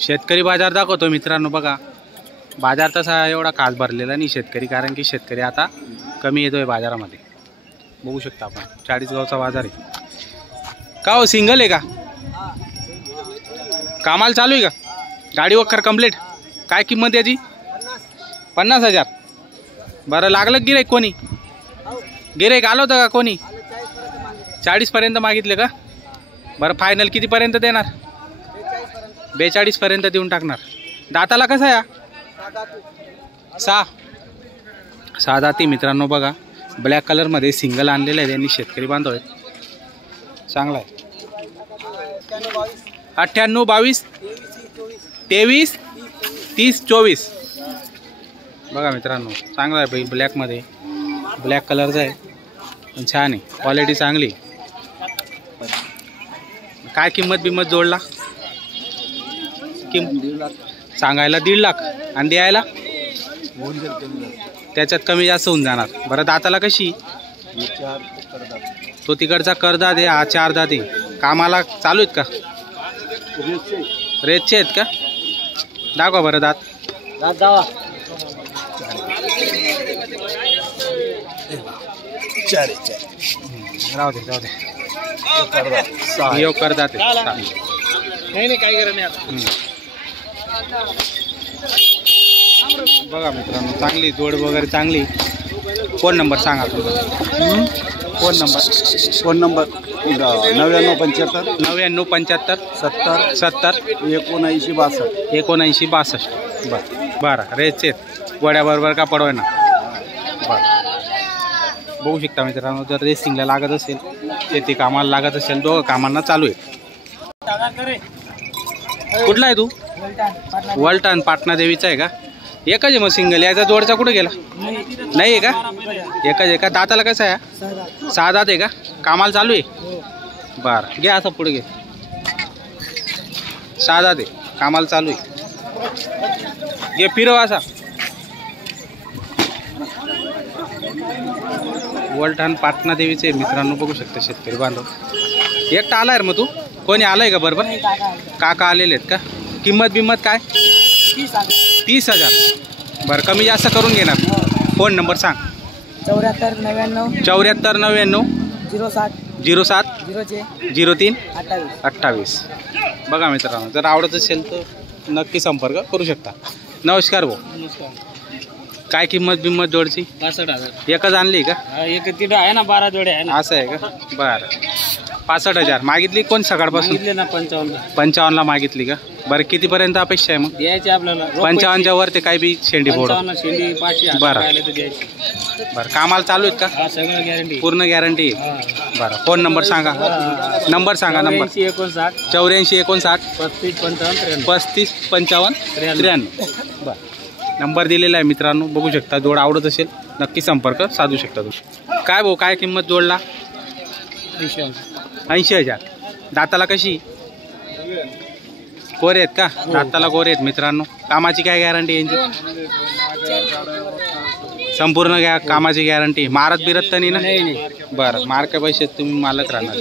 शेतकरी बाजार दाखवतो मित्रांनो बघा. बाजार तसा एवढा खास भरलेला नाही शेतकरी, कारण की शेतकरी आता कमी येतोय बाजारामध्ये. बघू शकता आपण 40 गावचा बाजार आहे. का हो सिंगल आहे का? कामाला चालू आहे का? गाडी वखर कंप्लीट. काय किंमत याची? 50,000. बरं लागलं गिराईक? कोणी गिराईक आलं होतं का कोणी? 40 पर्यंत मागितले का? बरं फायनल कितीपर्यंत देणार? 42 पर्यंत देऊन टाकणार. दाताला कसं आहे? 6 दाती मित्रांनो बघा. ब्लॅक कलरमध्ये सिंगल आणलेलं आहे त्यांनी, शेतकरी बांधव आहेत. चांगला आहे. 98 22 23 30 24 बघा मित्रांनो. चांगला आहे भाई, ब्लॅकमध्ये. ब्लॅक कलरचा आहे पण छान आहे, क्वालिटी चांगली. काय किंमत बिंमत जोडला? सांगायला 1.5 लाख आणि द्यायला त्याच्यात कमी जास्त होऊन जाणार. बरं दाताला कशी? तो तिकडचा करदात आहे, हा 4 दात आहे. कामाला चालू आहेत का? रेतचे आहेत का? दाखवा बरं दात. दावा राहू दे राहू दे. करदात आहे. नाही काय करा नाही. बघा मित्रांनो चांगली जोड वगैरे चांगली. फोन नंबर सांगा तुमचा. Phone number 9975 9975 70 70 79 62. बरं रेचे गोड्याबरोबर का पडवाय ना. बरं बघू शकता मित्रांनो, जर रेसिंगला लागत असेल, शेती कामाला लागत असेल, दोघं कामांना चालू आहे. कुठला आहे तू? वलटण पाटणा देवीचा आहे का? एकच आहे मग सिंगल. याचा जोडचा कुठे गेला? नाही आहे का? एकच आहे का? दाताला कसं आहे? 6 दात आहे का? कामाला चालू आहे? बरं घे असं पुढे घे. 6 दात आहे, कामाला चालू आहे. घे फिरव असा. वलटण पाटणा देवीचे आहे मित्रांनो, बघू शकता शेतकरी बांधव. एकटा आलाय रे मग तू? कोणी आलाय का बरोबर? काका आलेले आहेत का? किंमत बिंमत काय? 30,000. बरं कमी जास्त करून घेणार. फोन नंबर सांग. 74 99 07 07 03 28. बघा मित्रांनो, जर आवडत असेल तर नक्की संपर्क करू शकता. नमस्कार भाऊ. काय किंमत बिंमत जोडची? 65,000. एकच आणली का? एक तिथं आहे ना, 12 जोडे आहे ना. असं आहे का? बरं 65,000 मागितली. कोण सकाळपासून? 55 ला मागितली का? बरं कितीपर्यंत अपेक्षा आहे मग? द्यायचे आपल्याला 55च्या वर ते काय बी शेंडी फोड. 55 शेंडी 500 बरं. आले तर द्यायचे. बरं कामाला चालू आहेत का? हा सगळं गॅरंटी. पूर्ण गॅरंटी. बरं फोन नंबर सांगा. नंबर सांगा. नंबर 84 59 84 59 35 55 35 55 93. बरं नंबर दिलेला आहे मित्रांनो, बघू शकता. जोड आवडत असेल नक्की संपर्क साधू शकता तुम्ही. काय भाऊ काय किंमत जोडला? 80,000. दाताला कशी? गोरे आहेत का? दाताला गोरे आहेत मित्रांनो. कामाची काय गॅरंटी यांची? संपूर्ण कामाची गॅरंटी. मारत बिरत तर नाही ना? बरं मार्क पैसे तुम्ही मालक राहणार.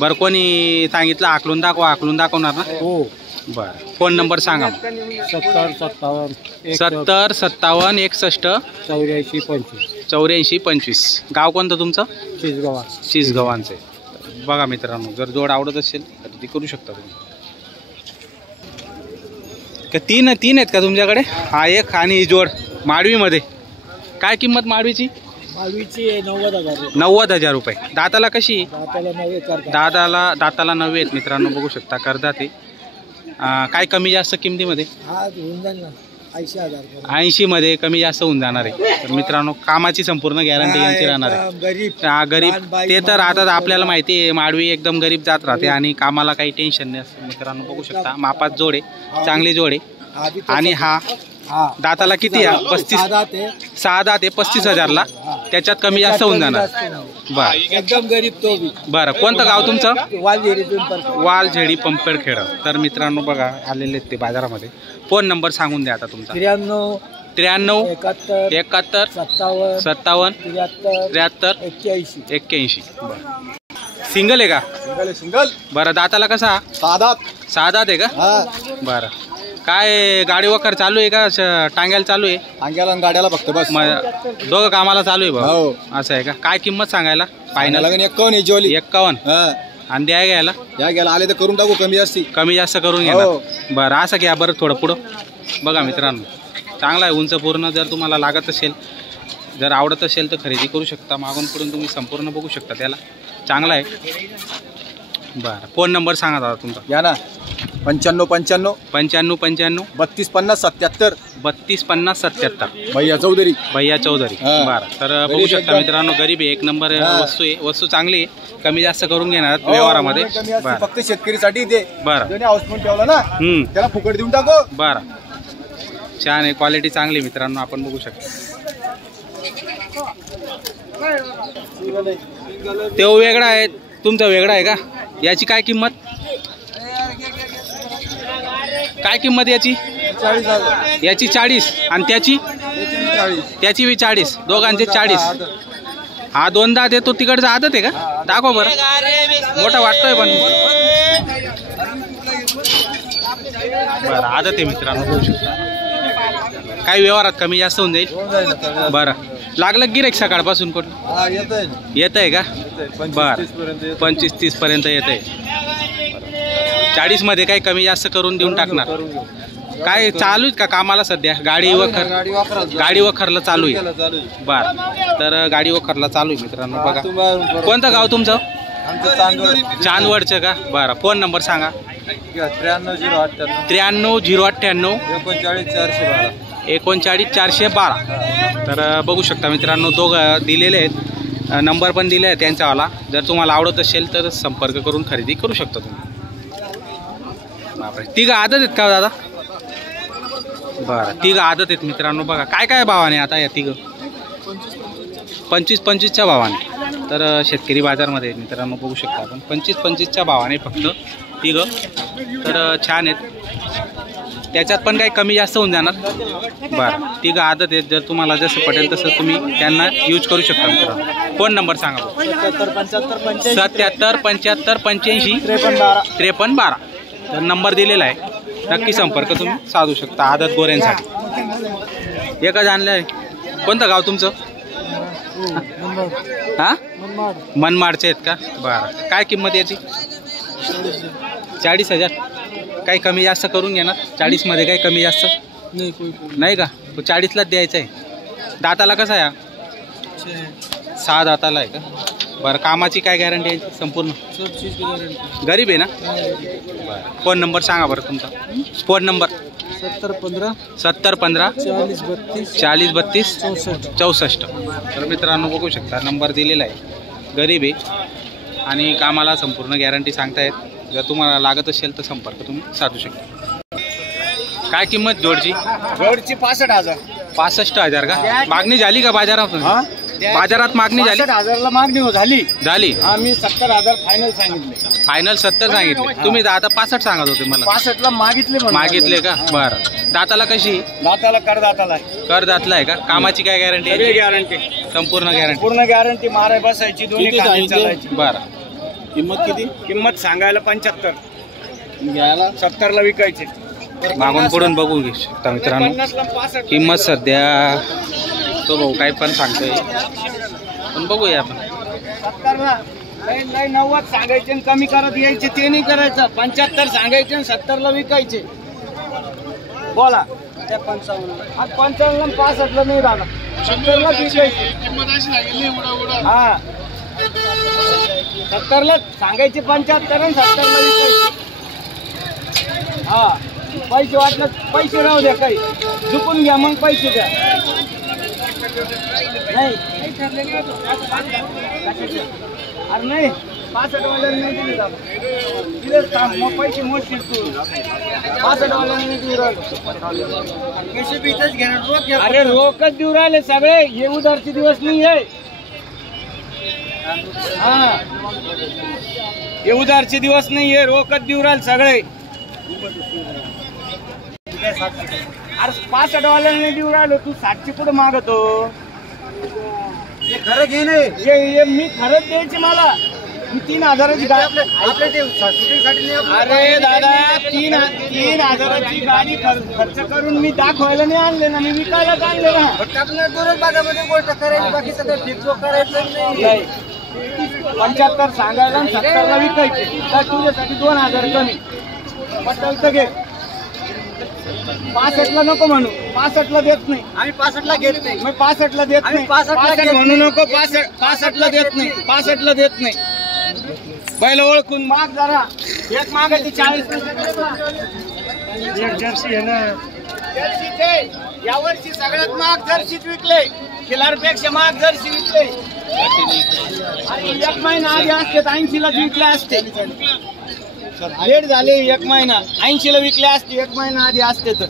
बरं कोणी सांगितलं आकलून दाखवणार ना? हो. बरं फोन नंबर सांगा. 70 57 61 84 25. गाव कोणतं तुमचं? चिसगावांचे. बघा मित्रांनो, जर जोड आवडत असेल खरेदी करू शकता तुम्ही. का तीन आहेत का तुमच्याकडे? हा एक आणि ही जोड माडवीमध्ये. काय किंमत माडवीची? 90,000 रुपये. दाताला कशी? दाताला 9 आहेत मित्रांनो, बघू शकता. करदात आहे. काय कमी जास्त किमतीमध्ये? 80 मध्ये कमी जास्त होऊन जाणार आहे. तर मित्रांनो कामाची संपूर्ण गॅरंटी यांची राहणार आहे. गरीब ते तर आता आपल्याला माहिती आहे, माडवी एकदम गरीब जात राहते आणि कामाला काही टेन्शन नाही असं मित्रांनो, बघू शकता. मापात जोड आहे, चांगली जोड आहे. आणि हा दाताला किती आहे? 6 दात आहे. 35,000ला त्याच्यात कमी जास्त होऊन जाणार. बरं एकदम गरीब तो भी. बरं कोणतं गाव तुमचं? वालझेडी पंपेडखेड. तर मित्रांनो बघा आलेले ते बाजारामध्ये. फोन नंबर सांगून द्या आता तुमचा. 93 71 57 73 83 81. बरं सिंगल आहे का? सिंगल बरं दाताला कसा? साधा 6 दात आहे का? बरं काय गाडी वखर चालू आहे का टांग्याला चालू आहे? अंग्याला गाड्याला फक्त बस. दोघं कामाला चालू आहे भाऊ. हो असं आहे का? काय किंमत सांगायला? फायनल 51 याची वाली. 51. आणि द्या घ्यायला या गेला आले तर करून टाकू कमी जास्ती. कमी जास्त करून घ्या. बरं असं घ्या बरं थोडं पुढं बघा मित्रांनो. चांगला आहे उंच पूर्ण. जर तुम्हाला लागत असेल जर आवडत असेल तर खरेदी करू शकता. मागून पुढून तुम्ही संपूर्ण बघू शकता त्याला. चांगला आहे. बरं फोन नंबर सांगा दादा तुमचा. या ना 95 95 95 32 50 77. 32 50 77. भैया चौधरी. भैया चौधरी. बरं तर बघू शकता मित्रांनो गरीब आहे. 1 नंबर वस्तू आहे. वस्तू चांगली आहे. कमी जास्त करून घेणार व्यवहारामध्ये. बरं फक्त शेतकरीसाठी ते. बरं हाऊस पण ठेवला ना त्याला फुकट देऊन टाको. बरं छान आहे. क्वालिटी चांगली मित्रांनो आपण बघू शकता. तो वेगळा आहे तुमचा वेगळा आहे का? याची काय किंमत? काय किंमत याची? 40,000. याची 40 आणि त्याची? त्याची बी 40. दोघांचे 40. हा 2 दात आहे. तो तिकडचा आदत आहे का? दाखवा बरं. मोठा वाटतोय पण. बरं आदत आहे मित्रांनो बघू शकता. काही व्यवहारात कमी जास्त होऊन जाईल. बरं लागलं गिरेक सकाळपासून कुठं येत आहे का? बरं 25-30 पर्यंत येत आहे. 40 मध्ये काही कमी जास्त करून देऊन टाकणार. काय चालू आहेत का कामाला सध्या? गाडी वखरला चालू आहे. बरं तर गाडी वखरला चालू आहे मित्रांनो बघा. कोणतं गाव तुमचं? चांदवडचं का? बरं फोन नंबर सांगा. 93 098 39 412. तर बघू शकता मित्रांनो दोघं दिलेले आहेत. नंबर पण दिले आहे त्यांच्यावाला. जर तुम्हाला आवडत असेल तर संपर्क करून खरेदी करू शकता तुम्ही. बापरे तिघं आदत आहेत का दादा? बरं तिघं आदत आहेत मित्रांनो बघा. काय काय भावाने आता या तिघं? 25-25च्या भावाने. तर शेतकरी बाजारमध्ये मित्रांनो बघू शकता आपण 25-25च्या भावाने फक्त तिघं. तर छान आहेत. त्याच्यात पण काही कमी जास्त होऊन जाणार. बरं तिघं आदत आहेत. जर तुम्हाला जसं पटेल तसं तुम्ही त्यांना यूज करू शकता मित्रांनो. फोन नंबर सांगा. 77 75 85 53 12. तर नंबर दिलेला आहे. नक्की संपर्क तुम्ही साधू शकता आदत गोऱ्यांसाठी. एकच आणलं आहे. कोणतं गाव तुमचं? हां मनमाडचे आहेत का? बरं काय किंमत याची? 40,000. काही कमी जास्त करून घेणार? 40 मध्ये काही कमी जास्त नाही का? 40लाच द्यायचं आहे. दाताला कसा आहे? 6 दाताला आहे का? बरं कामाची काय गॅरंटी आहे संपूर्ण? गरीब आहे ना? बरं फोन नंबर सांगा बरं तुमचा. Phone number 70 15 40 32 64. तर मित्रांनो बघू शकता नंबर दिलेला आहे. गरीब आहे आणि कामाला संपूर्ण गॅरंटी सांगतायत. जर तुम्हाला लागत असेल तर संपर्क तुम्ही साधू शकता. काय किंमत जोडची? 65,000. 65,000 का? मागणी झाली का बाजारात? बाजारात मागणी झाली? 65,000ला मागणी झाली. आम्ही 70,000 फायनल सांगितले. फायनल 70 सांगितले. तुम्ही आता 65 सांगत होते मला. 65ला मागितले का? बरं दाताला कशी? दाताला करदाताला करदातला आहे का? कामाची काय गॅरंटी आहे? गॅरंटी संपूर्ण गॅरंटी. पूर्ण गॅरंटी माराय बसायची दोन्ही कामाला चालायची. बरं किंमत किती? किंमत सांगायला 75. घ्यायला 70ला विकायचे. मागून पुढून बघू शकता मित्रांनो. 50ला 65. किंमत सध्या तो भाऊ काय पण सांगतोय पण बघूया आपण. 70ला लय 90 सांगायचे कमी करत यायचे ते नाही करायचं. 75 सांगायचे आणि 70ला विकायचे. बोला 55ला 65ला नाही झाला. 70ला विकायचे. हा 70ला सांगायचे 75 आणि 70ला विकायचे. हा पैसे वाटलं पैसे राहू द्या. काही झुकून घ्या मग पैसे द्या. नाही अरे नाही 65 वाल्याने नाही दिले दादा. दिलेच थांब मग पैसे मोजशील तू. 65 वाल्याने नाही देऊ राहिलो. अरे रोकच देऊ राहिले सगळे. हे उधारचे दिवस नाही आहे. हा हे उधारचे दिवस नाही आहे. रोकच देऊ राहिले सगळे. अरे 65 वाल्याने नाही देऊ राहिलो. तू 60ची कुठं मागतो? खरं घे नाही. मी खरंच द्यायचे मला. मी 3000ची गाडी अरे दादा 3000ची गाडी खर्च करून मी दाखवायला नाही आणले ना, मी विकायलाच आणले ना. फक्त आपल्याला दोनच भागामध्ये गोष्ट करायची, बाकी सगळं फिक्स करायचं नाही. 75 सांगायला आणि 70ला विकायचे. तर तुझ्यासाठी 2000 कमी पटल तर घे. 65ला नको म्हणू, 65ला देत नाही आम्ही. 65ला घेत नाही मग 65ला देत नाही. 65 म्हणू नको, 65ला देत नाही. 65ला देत नाही. बैल ओळखून माग जरा. एक मागायची 40 जर्सी आहे ना. जर्सीचे यावर्षी सगळ्यात महाग जर्सीच विकले. खिलारपेक्षा महाग जर्सी विकले. एक महिना आधी असते 80ला विकले असते. लेट झाले एक महिना. 80ला विकले असते. एक महिना आधी असते तर